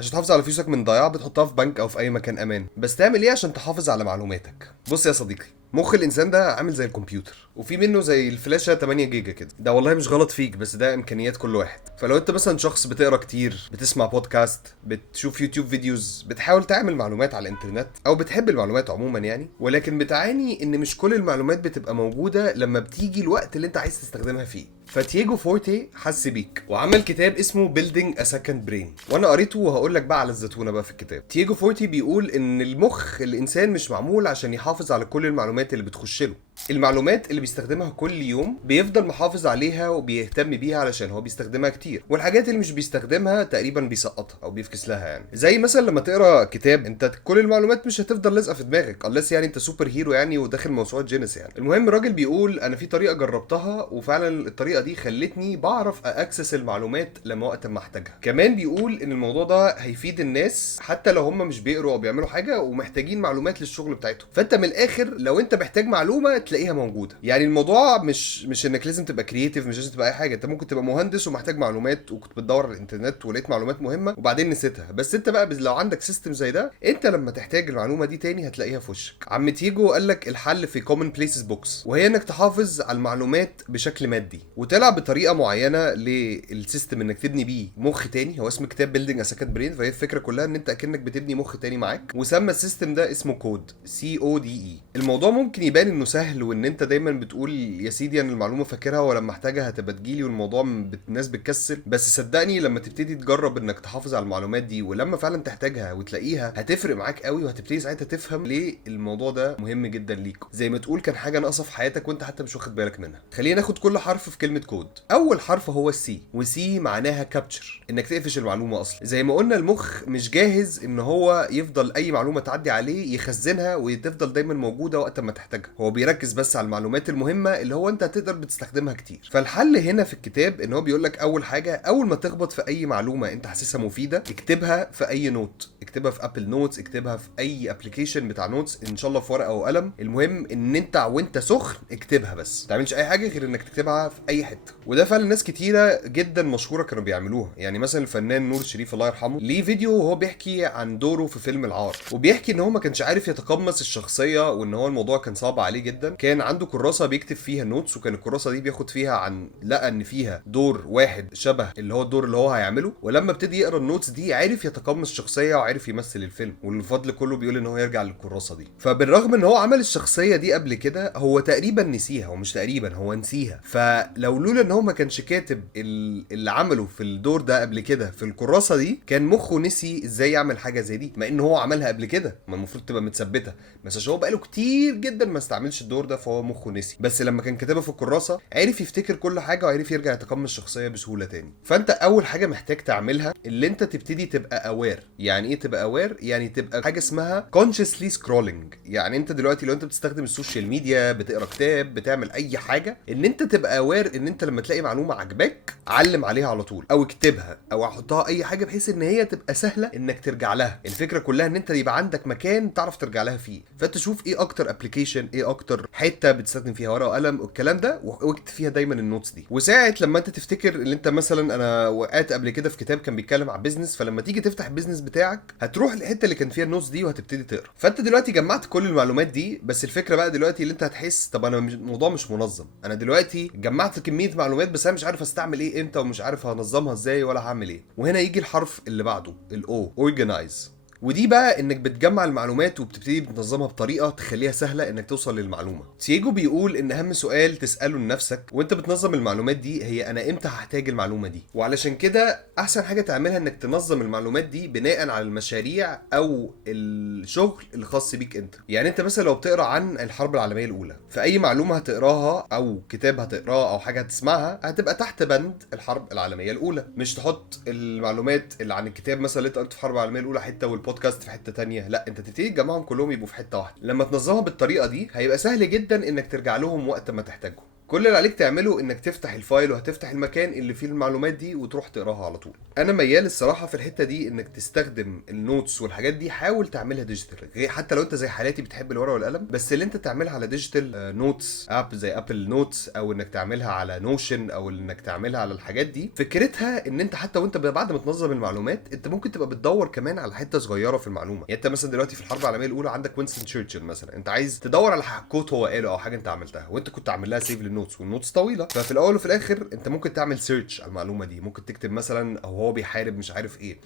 عشان تحافظ على فلوسك من ضياع بتحطها في بنك او في اي مكان امان. بس تعمل ايه عشان تحافظ على معلوماتك؟ بص يا صديقي، مخ الانسان ده عامل زي الكمبيوتر، وفي منه زي الفلاشه 8 جيجا كده. ده والله مش غلط فيك، بس ده امكانيات كل واحد. فلو انت مثلا شخص بتقرا كتير، بتسمع بودكاست، بتشوف يوتيوب فيديوز، بتحاول تعمل معلومات على الانترنت او بتحب المعلومات عموما يعني، ولكن بتعاني ان مش كل المعلومات بتبقى موجوده لما بتيجي الوقت اللي انت عايز تستخدمها فيه، فتياجو فورتي حس بيك وعمل كتاب اسمه Building a Second Brain، وانا قريته وهقول لك بقى على الزتونه بقى في الكتاب. تياجو فورتي بيقول ان المخ الانسان مش معمول عشان يحافظ على كل المعلومات اللي بتخش له. المعلومات اللي بيستخدمها كل يوم بيفضل محافظ عليها وبيهتم بيها علشان هو بيستخدمها كتير، والحاجات اللي مش بيستخدمها تقريبا بيسقطها او بيفكس لها يعني. زي مثلا لما تقرا كتاب، انت كل المعلومات مش هتفضل لازقه في دماغك unless يعني انت سوبر هيرو يعني وداخل موسوعه جينيس يعني. المهم الراجل بيقول انا في طريقه جربتها وفعلا الطريقه دي خلتني بعرف اكسس المعلومات لما وقت ما احتاجها. كمان بيقول ان الموضوع ده هيفيد الناس حتى لو هم مش بيقروا او بيعملوا حاجه ومحتاجين معلومات للشغل بتاعتهم. فانت من الاخر لو انت محتاج معلومه تلاقيها موجوده. يعني الموضوع مش انك لازم تبقى كرييتيف، مش لازم تبقى اي حاجه. انت ممكن تبقى مهندس ومحتاج معلومات وكنت بتدور على الانترنت ولقيت معلومات مهمه وبعدين نسيتها، بس انت بقى لو عندك سيستم زي ده، انت لما تحتاج المعلومه دي تاني هتلاقيها في وشك. عم تيجو قال لك الحل في كومن بليسز بوكس، وهي انك تحافظ على المعلومات بشكل مادي وتلعب بطريقه معينه للسيستم انك تبني بيه مخ تاني. هو اسم كتاب بيلدينج ا سكند برين، فهي الفكره كلها ان انت اكنك بتبني مخ تاني معاك، وسمى السيستم ده اسمه كود CODE. الموضوع ممكن يبان انه سهل وان انت دايما بتقول يا سيدي انا المعلومه فاكرها ولما احتاجها هتبقى تجيلي، والموضوع الناس بتكسل. بس صدقني لما تبتدي تجرب انك تحافظ على المعلومات دي ولما فعلا تحتاجها وتلاقيها هتفرق معاك قوي، وهتبتدي ساعتها تفهم ليه الموضوع ده مهم جدا ليك، زي ما تقول كان حاجه ناقصه في حياتك وانت حتى مش واخد بالك منها. خلينا ناخد كل حرف في كلمه كود. اول حرف هو السي، وسي معناها كابتشر، انك تقفش المعلومه. اصلا زي ما قلنا المخ مش جاهز ان هو يفضل اي معلومه تعدي عليه يخزنها وتفضل دايما موجوده وقت ما تحتاجها. هو بيركز بس على المعلومات المهمه اللي هو انت هتقدر بتستخدمها كتير. فالحل هنا في الكتاب ان هو بيقول لك اول حاجه، اول ما تخبط في اي معلومه انت حاسسها مفيده اكتبها في اي نوت، اكتبها في ابل نوتس، اكتبها في اي ابلكيشن بتاع نوتس، ان شاء الله في ورقه او قلم. المهم ان انت وانت سخن اكتبها، بس ما تعملش اي حاجه غير انك تكتبها في اي حته. وده فعلا ناس كتيره جدا مشهوره كانوا بيعملوها. يعني مثلا الفنان نور الشريف الله يرحمه ليه فيديو وهو بيحكي عن دوره في فيلم العار، وبيحكي ان هو ما كانش عارف يتقمص الشخصيه وان هو الموضوع كان صعب عليه جدا. كان عنده كراسه بيكتب فيها نوتس، وكان الكراسه دي بياخد فيها عن لقى ان فيها دور واحد شبه اللي هو الدور اللي هو هيعمله، ولما ابتدي يقرا النوتس دي عرف يتقمص الشخصيه وعرف يمثل الفيلم، والفضل كله بيقول ان هو يرجع للكراسه دي. فبالرغم ان هو عمل الشخصيه دي قبل كده هو تقريبا نسيها، ومش تقريبا هو نسيها. فلو لولا ان هو ما كانش كاتب اللي عمله في الدور ده قبل كده في الكراسه دي، كان مخه نسي ازاي يعمل حاجه زي دي، مع ان هو عملها قبل كده، ما المفروض تبقى متثبته. بس عشان هو بقاله كتير جدا ما استعملش الدور ده فهو مخه نسي. بس لما كان كاتبها في الكراسه عرف يفتكر كل حاجه وعرف يرجع يتقمص الشخصيه بسهوله تاني. فانت اول حاجه محتاج تعملها اللي انت تبتدي تبقى اوير. يعني ايه تبقى اوير؟ يعني تبقى حاجه اسمها consciously scrolling. يعني انت دلوقتي لو انت بتستخدم السوشيال ميديا، بتقرا كتاب، بتعمل اي حاجه، ان انت تبقى اوير ان انت لما تلاقي معلومه عجباك علم عليها على طول، او اكتبها، او احطها اي حاجه بحيث ان هي تبقى سهله انك ترجع لها. الفكره كلها ان انت يبقى عندك مكان تعرف ترجع لها فيه. فانت شوف ايه اكتر ابلكيشن، ايه اكتر حته بتستخدم فيها ورقه وقلم والكلام ده، واكتب فيها دايما النوتس دي. وساعه لما انت تفتكر ان انت مثلا، انا وقعت قبل كده في كتاب كان بيتكلم عن بيزنس، فلما تيجي تفتح البيزنس بتاعك هتروح الحته اللي كان فيها النوتس دي وهتبتدي تقرا. فانت دلوقتي جمعت كل المعلومات دي. بس الفكره بقى دلوقتي اللي انت هتحس طب انا الموضوع مش منظم، انا دلوقتي جمعت كميه معلومات بس انا مش عارف استعمل ايه امتى ومش عارف هنظمها ازاي ولا هعمل ايه. وهنا يجي الحرف اللي بعده الاو، organize. ودي بقى انك بتجمع المعلومات وبتبتدي بتنظمها بطريقه تخليها سهله انك توصل للمعلومه. تيجو بيقول ان اهم سؤال تساله لنفسك وانت بتنظم المعلومات دي هي انا امتى هحتاج المعلومه دي. وعلشان كده احسن حاجه تعملها انك تنظم المعلومات دي بناء على المشاريع او الشغل الخاص بيك انت. يعني انت مثلا لو بتقرا عن الحرب العالميه الاولى، فاي معلومه هتقراها او كتاب هتقراه او حاجه هتسمعها هتبقى تحت بند الحرب العالميه الاولى. مش تحط المعلومات اللي عن الكتاب مثلا اللي انت قلت في الحرب العالميه الاولى حته والبودكاست في حته تانية، لا انت تبتدي تجمعهم كلهم يبقوا في حته واحده. لما تنظمها بالطريقه دي هيبقى سهل جدا انك ترجع لهم وقت ما تحتاجهم. كل اللي عليك تعمله انك تفتح الفايل وهتفتح المكان اللي فيه المعلومات دي وتروح تقراها على طول. انا ميال الصراحه في الحته دي انك تستخدم النوتس والحاجات دي، حاول تعملها ديجيتال، حتى لو انت زي حالاتي بتحب الورقه والقلم، بس اللي انت تعملها على ديجيتال نوتس اب زي ابل نوتس، او انك تعملها على نوشن، او انك تعملها على الحاجات دي، فكرتها ان انت حتى وانت بعد ما تنظم المعلومات انت ممكن تبقى بتدور كمان على حته صغيره في المعلومه. يعني انت مثلا دلوقتي في الحرب العالميه الاولى عندك وينستون تشرشل مثلا، انت عايز تدور على كوت هو قاله او حاجه انت عملتها وانت كنت عامل لها سيف للنوتس، والنوتس طويله، ففي الاول وفي الاخر انت ممكن تعمل سيرش على المعلومه دي، ممكن تكتب مثلا او هو بيحارب مش عارف ايه،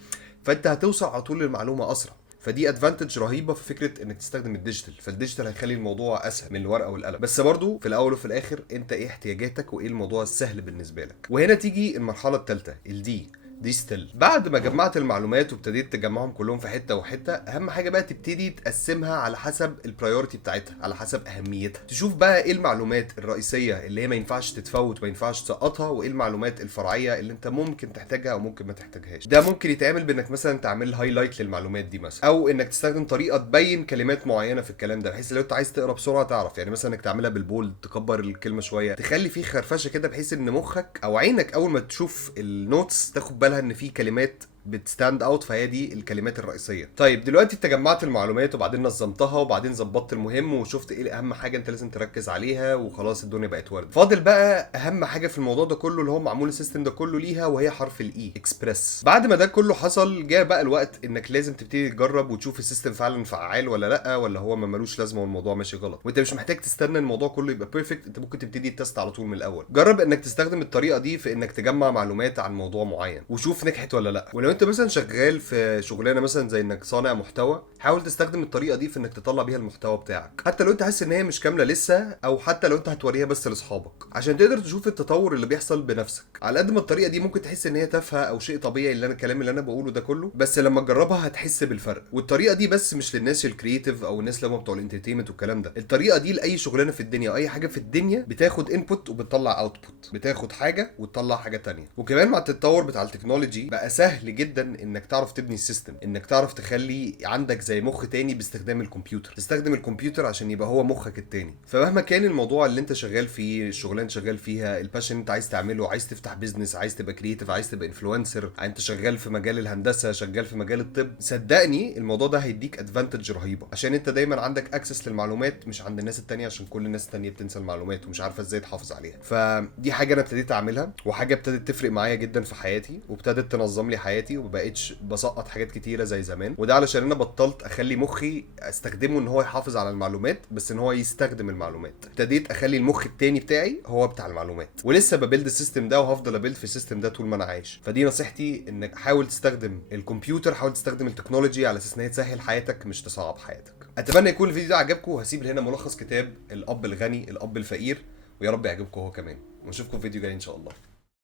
فانت هتوصل على طول للمعلومه اسرع. فدي ادفانتج رهيبه في فكره انك تستخدم الديجيتال، فالديجيتال هيخلي الموضوع اسهل من الورقه والقلم. بس برضو في الاول وفي الاخر انت ايه احتياجاتك وايه الموضوع السهل بالنسبه لك. وهنا تيجي المرحله الثالثه الدي ديجيتال. بعد ما جمعت المعلومات وابتديت تجمعهم كلهم في حته وحته، اهم حاجه بقى تبتدي تقسمها على حسب البرايورتي بتاعتها، على حسب اهميتها. تشوف بقى ايه المعلومات الرئيسيه اللي هي ما ينفعش تتفوت ما ينفعش تسقطها، وايه المعلومات الفرعيه اللي انت ممكن تحتاجها او ممكن ما تحتاجهاش. ده ممكن يتعمل بانك مثلا تعمل هايلايت للمعلومات دي مثلا، او انك تستخدم طريقه تبين كلمات معينه في الكلام ده، بحيث لو انت عايز تقرا بسرعه تعرف. يعني مثلا انك تعملها بالبولد، تكبر الكلمه شويه، تخلي فيه خرفشه كده، بحيث ان مخك او عينك اول ما تشوف النوتس تاخد بالها ان في كلمات بتستاند اوت، فهي دي الكلمات الرئيسيه. طيب دلوقتي انت جمعت المعلومات وبعدين نظمتها وبعدين ظبطت المهم وشفت ايه اهم حاجه انت لازم تركز عليها وخلاص الدنيا بقت ورد. فاضل بقى اهم حاجه في الموضوع ده كله اللي هو معمول السيستم ده كله ليها، وهي حرف الاي اكسبريس. بعد ما ده كله حصل جاء بقى الوقت انك لازم تبتدي تجرب وتشوف السيستم فعلا فعال ولا لا، ولا هو ما ملوش لازمه والموضوع ماشي غلط. وانت مش محتاج تستنى الموضوع كله يبقى بيرفكت، انت ممكن تبتدي تست على طول من الاول. جرب انك تستخدم الطريقه دي في انك تجمع معلومات عن موضوع معين وشوف نجحت ولا لا. ولو انت مثلا شغال في شغلانه مثلا زي انك صانع محتوى، حاول تستخدم الطريقه دي في انك تطلع بيها المحتوى بتاعك، حتى لو انت حاسس ان هي مش كامله لسه، او حتى لو انت هتوريها بس لاصحابك، عشان تقدر تشوف التطور اللي بيحصل بنفسك. على قد ما الطريقه دي ممكن تحس ان هي تافهه او شيء طبيعي اللي انا الكلام اللي انا بقوله ده كله، بس لما تجربها هتحس بالفرق. والطريقه دي بس مش للناس الكرييتيف او الناس اللي هم بتوع الانترتينمنت والكلام ده، الطريقه دي لاي شغلانه في الدنيا او اي حاجه في الدنيا بتاخد انبوت وبتطلع اوتبوت، بتاخد حاجه وتطلع حاجه تانية. وكمان مع التطور بتاع التكنولوجي بقى سهل جدا انك تعرف تبني السيستم، انك تعرف تخلي عندك زي مخ تاني باستخدام الكمبيوتر، تستخدم الكمبيوتر عشان يبقى هو مخك التاني. فمهما كان الموضوع اللي انت شغال فيه، الشغلانه شغال فيها، الباشن انت عايز تعمله، عايز تفتح بيزنس، عايز تبقى كرييتيف، عايز تبقى انفلونسر، انت شغال في مجال الهندسه، شغال في مجال الطب، صدقني الموضوع ده هيديك ادفانتج رهيبه، عشان انت دايما عندك اكسس للمعلومات مش عند الناس التانيه، عشان كل الناس التانيه بتنسى المعلومات ومش عارفه ازاي تحافظ عليها. فدي حاجه انا ابتديت اعملها، وحاجه ابتدت تفرق معايا جدا في حياتي، وابتدت تنظم لي حياتي، ومبقتش بسقط حاجات كتيره زي زمان. وده علشان انا بطلت اخلي مخي استخدمه ان هو يحافظ على المعلومات، بس ان هو يستخدم المعلومات. ابتديت اخلي المخ التاني بتاعي هو بتاع المعلومات، ولسه ببيلد السيستم ده وهفضل ابيلد في السيستم ده طول ما انا عايش. فدي نصيحتي، انك حاول تستخدم الكمبيوتر، حاول تستخدم التكنولوجي على اساس ان هي تسهل حياتك مش تصعب حياتك. اتمنى يكون الفيديو ده عجبكم. هسيب هنا ملخص كتاب الاب الغني الاب الفقير، ويا رب يعجبكم هو كمان، ونشوفكم في فيديو جاي ان شاء الله.